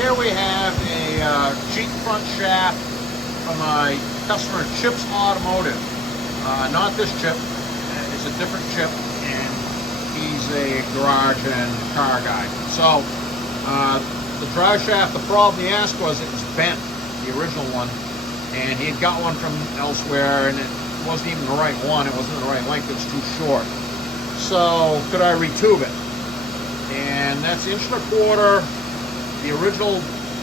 Here we have a Jeep front shaft from my customer Chips Automotive. Not this Chip, it's a different Chip, and he's a garage and car guy. So the drive shaft, the problem he asked was it was bent, the original one, and he had got one from elsewhere, and it wasn't even the right one, it wasn't the right length, it was too short. So could I retube it? And that's 1.25 inches. The original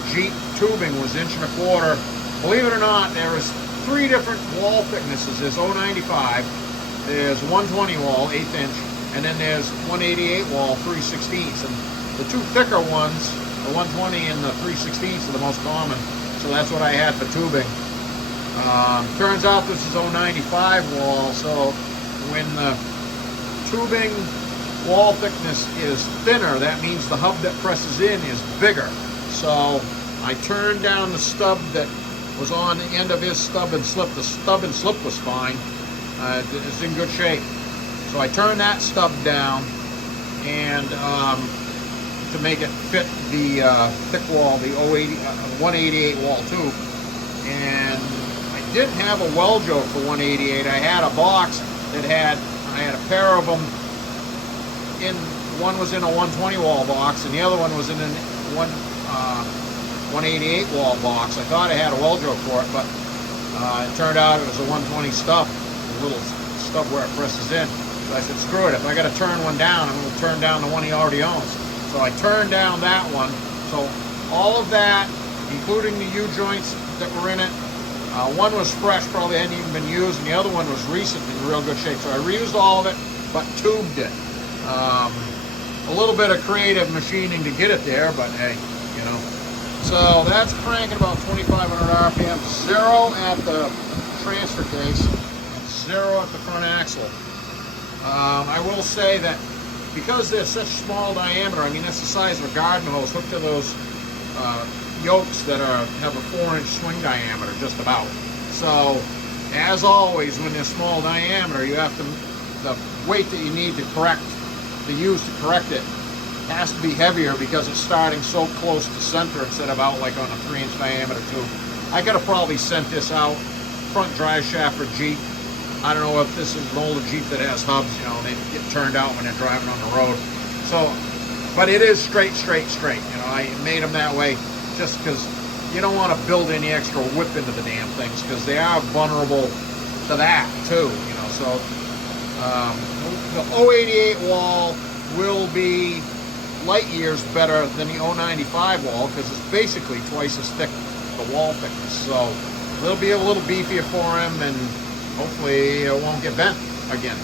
Jeep tubing was 1.25 inches. Believe it or not, there is 3 different wall thicknesses. There's 095, there's 120 wall, 1/8 inch, and then there's 188 wall, 3/16. And the 2 thicker ones, the 120 and the 3/16 are the most common. So that's what I had for tubing. Turns out this is 095 wall, so when the tubing wall thickness is thinner, that means the hub that presses in is bigger. So I turned down the stub that was on the end of his stub and slip. The stub and slip was fine. It's in good shape. So I turned that stub down and to make it fit the thick wall, the 188 wall tube. And I didn't have a well joke for 188. I had a box that I had a pair of them. One was in a 120 wall box, and the other one was in a 188 wall box. I thought I had a well joke for it, but it turned out it was a 120 stub, a little stub where it presses in. So I said, screw it, if I got to turn one down, I'm going to turn down the one he already owns. So I turned down that one. So all of that, including the U-joints that were in it, one was fresh, probably hadn't even been used, and the other one was recent in real good shape. So I reused all of it, but tubed it. A little bit of creative machining to get it there, but hey, you know. So that's cranking about 2,500 RPM, 0 at the transfer case, and 0 at the front axle. I will say that because they're such small diameter, I mean that's the size of a garden hose hooked to those yokes that have a 4-inch swing diameter, just about. So, as always, when they're small diameter, you have to, the weight that you need to use to correct it has to be heavier because it's starting so close to center instead of out like on a 3-inch diameter tube. I could have probably sent this out, front drive shaft for Jeep. I don't know if this is an older Jeep that has hubs, you know, they get turned out when they're driving on the road. So, but it is straight. You know, I made them that way just because you don't want to build any extra whip into the damn things because they are vulnerable to that too, you know. So the 088 wall will be light years better than the 095 wall because it's basically twice as thick, the wall thickness. So it'll be a little beefier for him, and hopefully it won't get bent again.